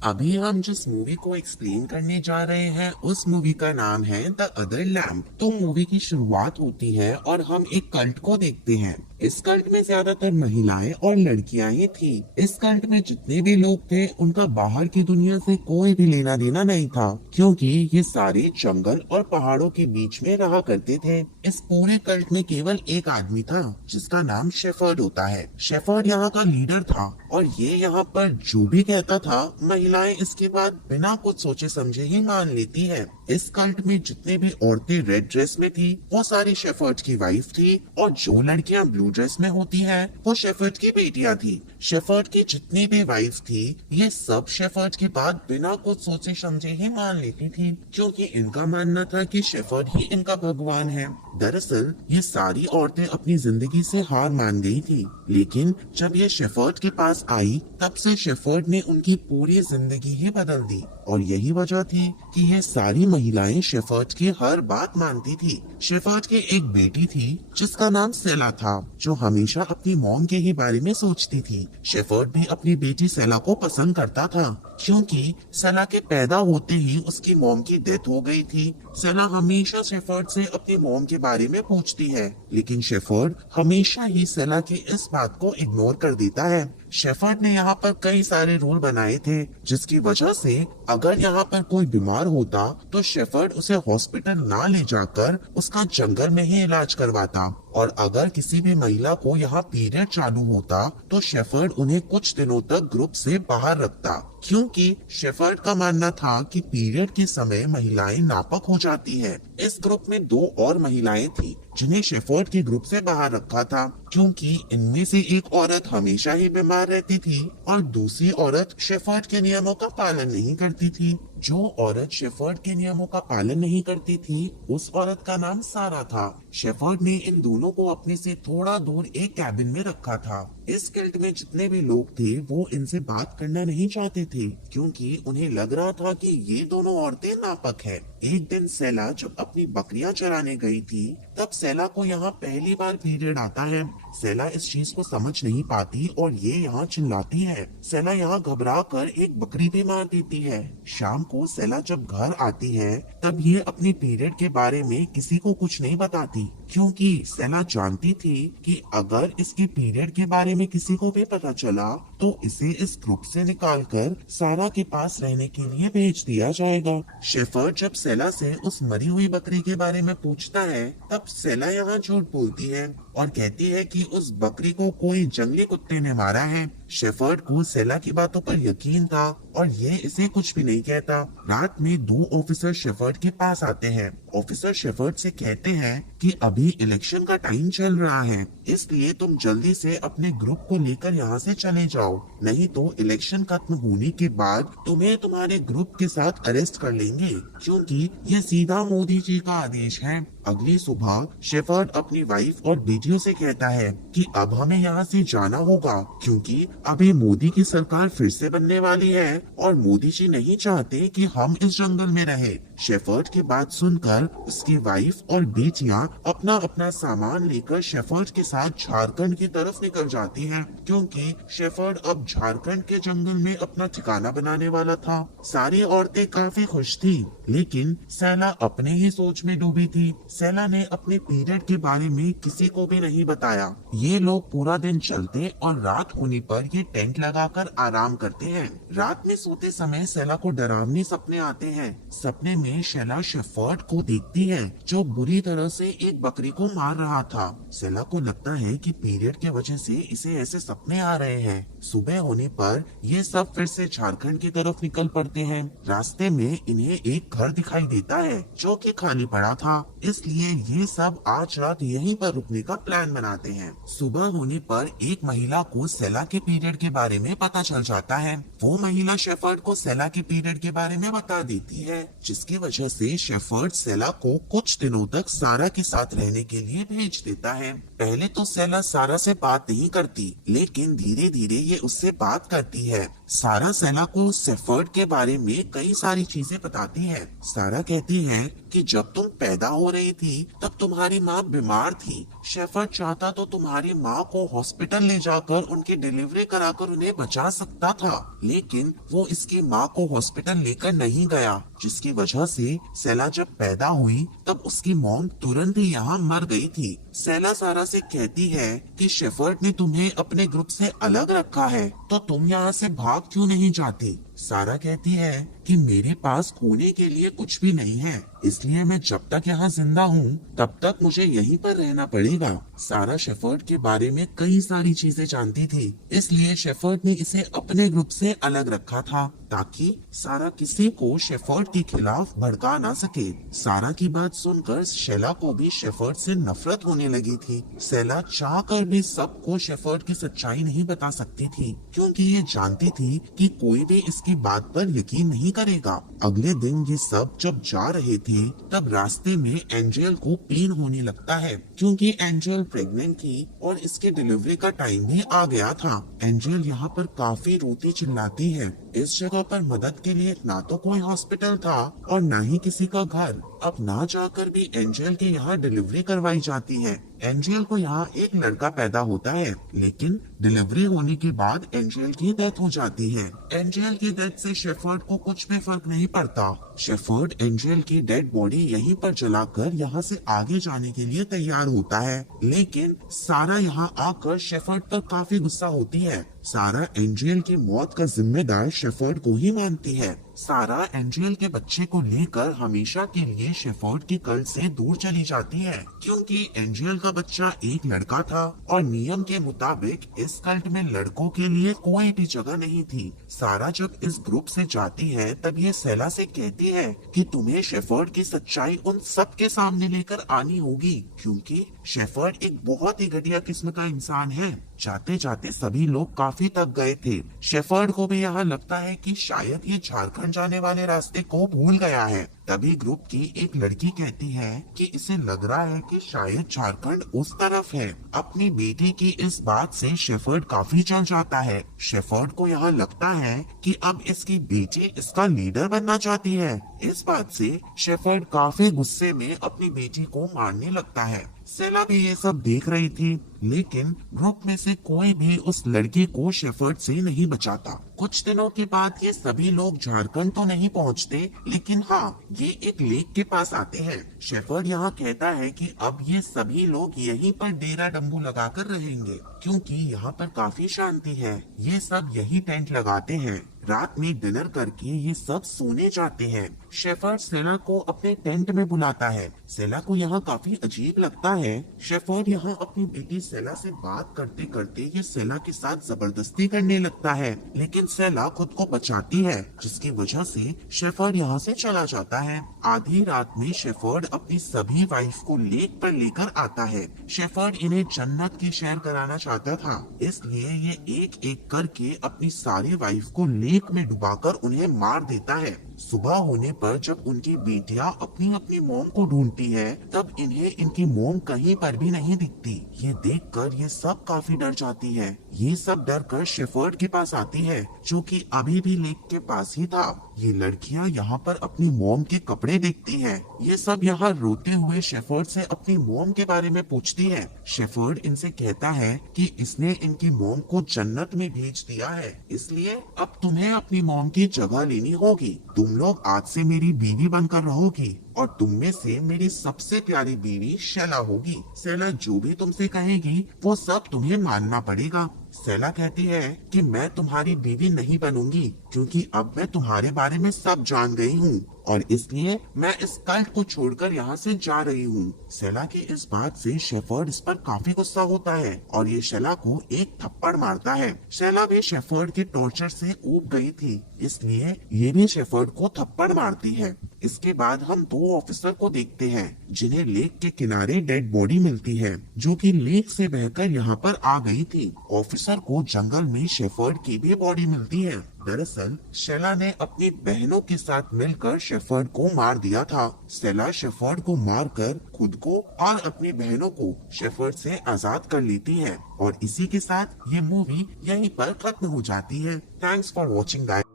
अभी हम जिस मूवी को एक्सप्लेन करने जा रहे हैं उस मूवी का नाम है द अदर लैम्प। तो मूवी की शुरुआत होती है और हम एक कल्ट को देखते हैं। इस कल्ट में ज्यादातर महिलाएं और लड़कियां ही थी। इस कल्ट में जितने भी लोग थे उनका बाहर की दुनिया से कोई भी लेना देना नहीं था, क्योंकि ये सारे जंगल और पहाड़ों के बीच में रहा करते थे। इस पूरे कल्ट में केवल एक आदमी था जिसका नाम शेफर्ड होता है। शेफर्ड यहाँ का लीडर था और ये यहाँ पर जो भी कहता था महिलाएं इसके बाद बिना कुछ सोचे समझे ही मान लेती है। इस कल्ट में जितने भी औरतें रेड ड्रेस में थी वो सारी शेफर्ड की वाइफ थी, और जो लड़कियां ब्लू ड्रेस में होती हैं वो शेफर्ड की बेटियां थी। शेफर्ड की जितनी भी वाइफ थी ये सब शेफर्ड की बात बिना कुछ सोचे समझे ही मान लेती थी, क्योंकि इनका मानना था कि शेफर्ड ही इनका भगवान है। दरअसल ये सारी औरतें अपनी जिंदगी से हार मान गई थी, लेकिन जब ये शेफर्ड के पास आई तब से शेफर्ड ने उनकी पूरी जिंदगी ही बदल दी। और यही वजह थी कि ये सारी महिलाएं शेफर्ड की हर बात मानती थी। शेफर्ड की एक बेटी थी जिसका नाम सेला था, जो हमेशा अपनी मॉम के ही बारे में सोचती थी। शेफर्ड भी अपनी बेटी सेला को पसंद करता था, क्योंकि सेला के पैदा होते ही उसकी मॉम की डेथ हो गई थी। सेला हमेशा शेफर्ड से अपनी मॉम के बारे में पूछती है, लेकिन शेफर्ड हमेशा ही सेला की इस बात को इग्नोर कर देता है। शेफर्ड ने यहाँ पर कई सारे रूल बनाए थे, जिसकी वजह से अगर यहाँ पर कोई बीमार होता तो शेफर्ड उसे हॉस्पिटल ना ले जाकर उसका जंगल में ही इलाज करवाता, और अगर किसी भी महिला को यहाँ पीरियड चालू होता तो शेफर्ड उन्हें कुछ दिनों तक ग्रुप से बाहर रखता, क्योंकि शेफर्ड का मानना था कि पीरियड के समय महिलाएं नापक हो जाती है। इस ग्रुप में दो और महिलाएं थी जिन्हें शेफर्ड के ग्रुप से बाहर रखा था, क्योंकि इनमें से एक औरत हमेशा ही बीमार रहती थी और दूसरी औरत शेफर्ड के नियमों का पालन नहीं करती थी। जो औरत शेफर्ड के नियमों का पालन नहीं करती थी उस औरत का नाम सारा था। शेफर्ड ने इन दोनों को अपने से थोड़ा दूर एक कैबिन में रखा था। इस कल्ट में जितने भी लोग थे वो इनसे बात करना नहीं चाहते थे, क्योंकि उन्हें लग रहा था कि ये दोनों औरतें नापक है। एक दिन सेला जब अपनी बकरियां चराने गई थी तब सेला को यहाँ पहली बार पीरियड आता है। सेला इस चीज को समझ नहीं पाती और ये यहाँ चिल्लाती है। सेला यहाँ घबरा कर एक बकरी भी मार देती है। शाम को सेला जब घर आती है तब ये अपने पीरियड के बारे में किसी को कुछ नहीं बताती, क्योंकि सेला जानती थी कि अगर इसके पीरियड के बारे में किसी को भी पता चला तो इसे इस ग्रुप से निकालकर सारा के पास रहने के लिए भेज दिया जाएगा। शेफर्ड जब सेला से उस मरी हुई बकरी के बारे में पूछता है तब सेला यहाँ झूठ बोलती है और कहती है कि उस बकरी को कोई जंगली कुत्ते ने मारा है। शेफर्ड को सेला की बातों पर यकीन था और ये इसे कुछ भी नहीं कहता। रात में दो ऑफिसर शेफर्ड के पास आते हैं। ऑफिसर शेफर्ड से कहते हैं कि अभी इलेक्शन का टाइम चल रहा है, इसलिए तुम जल्दी से अपने ग्रुप को लेकर यहाँ से चले जाओ, नहीं तो इलेक्शन खत्म होने के बाद तुम्हें तुम्हारे ग्रुप के साथ अरेस्ट कर लेंगे, क्योंकि ये सीधा मोदी जी का आदेश है। अगली सुबह शेफर्ड अपनी वाइफ और बेटियों से कहता है कि अब हमें यहाँ से जाना होगा, क्योंकि अभी मोदी की सरकार फिर से बनने वाली है और मोदी जी नहीं चाहते कि हम इस जंगल में रहे। शेफर्ड की बात सुनकर उसकी वाइफ और बेटियां अपना अपना सामान लेकर शेफर्ड के साथ झारखंड की तरफ निकल जाती हैं, क्योंकि शेफर्ड अब झारखंड के जंगल में अपना ठिकाना बनाने वाला था। सारी औरतें काफी खुश थी, लेकिन सेला अपने ही सोच में डूबी थी। सेला ने अपने पीरियड के बारे में किसी को भी नहीं बताया। ये लोग पूरा दिन चलते और रात होने पर ये टेंट लगाकर आराम करते हैं। रात में सोते समय सेला को डरावने सपने आते हैं। सपने में सेला शेफर्ड को देखती है जो बुरी तरह से एक बकरी को मार रहा था। सेला को लगता है कि पीरियड के वजह से इसे ऐसे सपने आ रहे हैं। सुबह होने पर ये सब फिर से झारखंड की तरफ निकल पड़ते हैं। रास्ते में इन्हें एक घर दिखाई देता है जो कि खाली पड़ा था, इसलिए ये सब आज रात यहीं पर रुकने का प्लान बनाते हैं। सुबह होने पर एक महिला को सेला के पीरियड के बारे में पता चल जाता है। वो महिला शेफर्ड को सेला के पीरियड के बारे में बता देती है, जिसकी वजह से शेफर्ड सेला को कुछ दिनों तक सारा के साथ रहने के लिए भेज देता है। पहले तो सेला सारा से बात नहीं करती, लेकिन धीरे धीरे ये उससे बात करती है। सारा सेला को शेफर्ड के बारे में कई सारी चीजें बताती है। सारा कहती है कि जब तुम पैदा हो रही थी तब तुम्हारी माँ बीमार थी। शेफर्ड चाहता तो तुम्हारी माँ को हॉस्पिटल ले जाकर उनकी डिलीवरी कराकर उन्हें बचा सकता था, लेकिन वो इसकी माँ को हॉस्पिटल लेकर नहीं गया, जिसकी वजह से सेला जब पैदा हुई तब उसकी मॉम तुरंत ही यहाँ मर गई थी। सेला सारा से कहती है कि शेफर्ड ने तुम्हें अपने ग्रुप से अलग रखा है, तो तुम यहाँ से भाग क्यों नहीं जाती। सारा कहती है कि मेरे पास खोने के लिए कुछ भी नहीं है, इसलिए मैं जब तक यहाँ जिंदा हूँ तब तक मुझे यहीं पर रहना पड़ेगा। सारा शेफर्ड के बारे में कई सारी चीजें जानती थी, इसलिए शेफर्ड ने इसे अपने ग्रुप से अलग रखा था ताकि सारा किसी को शेफर्ड के खिलाफ भड़का ना सके। सारा की बात सुनकर शेला को भी शेफर्ड से नफरत होने लगी थी। सेला चाहकर भी सबको शेफर्ड की सच्चाई नहीं बता सकती थी, क्योंकि ये जानती थी कि कोई भी इसकी बात पर यकीन नहीं करेगा। अगले दिन ये सब जब जा रहे थे तब रास्ते में एंजेल को पेन होने लगता है, क्योंकि एंजेल प्रेग्नेंट थी और इसके डिलीवरी का टाइम भी आ गया था। एंजेल यहाँ पर काफी रोती चिल्लाती है। इस जगह पर मदद के लिए ना तो कोई हॉस्पिटल था और ना ही किसी का घर। अब ना जाकर भी एंजेल के यहाँ डिलीवरी करवाई जाती है। एंजेल को यहाँ एक लड़का पैदा होता है, लेकिन डिलीवरी होने के बाद एंजेल की डेथ हो जाती है। एंजेल की डेथ से शेफर्ड को कुछ भी फर्क नहीं पड़ता। शेफर्ड एंजेल की डेड बॉडी यहीं पर जलाकर यहाँ से आगे जाने के लिए तैयार होता है, लेकिन सारा यहाँ आकर शेफर्ड पर काफी गुस्सा होती है। सारा एंजेल की मौत का जिम्मेदार शेफर्ड को ही मानती है। सारा एंजेल के बच्चे को लेकर हमेशा के लिए शेफर्ड के कल्ट से दूर चली जाती है, क्योंकि एंजेल का बच्चा एक लड़का था और नियम के मुताबिक इस कल्ट में लड़कों के लिए कोई भी जगह नहीं थी। सारा जब इस ग्रुप से जाती है तब ये सेला से कहती है कि तुम्हें शेफर्ड की सच्चाई उन सब के सामने लेकर आनी होगी, क्योंकि शेफर्ड एक बहुत ही घटिया किस्म का इंसान है। जाते जाते सभी लोग काफी थक गए थे। शेफर्ड को भी यहाँ लगता है कि शायद ये झारखंड जाने वाले रास्ते को भूल गया है। तभी ग्रुप की एक लड़की कहती है कि इसे लग रहा है कि शायद झारखंड उस तरफ है। अपनी बेटी की इस बात से शेफर्ड काफी चल जाता है। शेफर्ड को यहाँ लगता है कि अब इसकी बेटी इसका लीडर बनना चाहती है। इस बात से शेफर्ड काफी गुस्से में अपनी बेटी को मारने लगता है। सेला भी ये सब देख रही थी, लेकिन ग्रुप में से कोई भी उस लड़की को शेफर्ड से नहीं बचाता। कुछ दिनों के बाद ये सभी लोग झारखंड तो नहीं पहुंचते, लेकिन हाँ, ये एक लेक के पास आते हैं। शेफर्ड यहाँ कहता है कि अब ये सभी लोग यहीं पर डेरा डंबू लगाकर रहेंगे, क्योंकि यहाँ पर काफी शांति है। ये सब यही टेंट लगाते हैं। रात में डिनर करके ये सब सोने जाते हैं। शेफर्ड सेला को अपने टेंट में बुलाता है। सेला को यहाँ काफी अजीब लगता है। शेफर्ड यहाँ अपनी बेटी सेला से बात करते करते ये सेला के साथ जबरदस्ती करने लगता है, लेकिन सेला खुद को बचाती है, जिसकी वजह से शेफर्ड यहाँ से चला जाता है। आधी रात में शेफर्ड अपनी सभी वाइफ को लेक पर लेकर आता है। शेफर्ड इन्हें जन्नत की सैर कराना चाहता था, इसलिए ये एक एक करके अपनी सारी वाइफ को लेक में डुबाकर उन्हें मार देता है। सुबह होने पर जब उनकी बेटियां अपनी अपनी मोम को ढूंढती है, तब इन्हें इनकी मोम कहीं पर भी नहीं दिखती। ये देखकर ये सब काफी डर जाती है। ये सब डर कर शेफर्ड के पास आती है, जो कि अभी भी लेक के पास ही था। ये लड़कियां यहाँ पर अपनी मोम के कपड़े देखती हैं। ये सब यहाँ रोते हुए शेफर्ड से अपनी मोम के बारे में पूछती है। शेफर्ड इनसे कहता है कि इसने इनकी मोम को जन्नत में भेज दिया है, इसलिए अब तुम्हें अपनी मोम की जगह लेनी होगी। तुम लोग आज से मेरी बीवी बनकर रहोगी और तुम में से मेरी सबसे प्यारी बीवी शेला होगी। शेला जो भी तुमसे कहेगी वो सब तुम्हें मानना पड़ेगा। शेला कहती है कि मैं तुम्हारी बीवी नहीं बनूंगी, क्योंकि अब मैं तुम्हारे बारे में सब जान गई हूँ और इसलिए मैं इस कल्ट को छोड़कर यहाँ से जा रही हूँ। शेला की इस बात से शेफर्ड इस पर काफी गुस्सा होता है और ये शेला को एक थप्पड़ मारता है। शेला भी शेफर्ड के टॉर्चर से ऊब गई थी, इसलिए ये भी शेफर्ड को थप्पड़ मारती है। इसके बाद हम दो ऑफिसर को देखते हैं, जिन्हें लेक के किनारे डेड बॉडी मिलती है, जो कि लेक से बहकर यहाँ पर आ गई थी। ऑफिसर को जंगल में शेफर्ड की भी बॉडी मिलती है। दरअसल शेला ने अपनी बहनों के साथ मिलकर शेफर्ड को मार दिया था। शेला शेफर्ड को मारकर खुद को और अपनी बहनों को शेफर्ड से आजाद कर लेती है और इसी के साथ ये मूवी यहीं पर खत्म हो जाती है। Thanks for watching guys.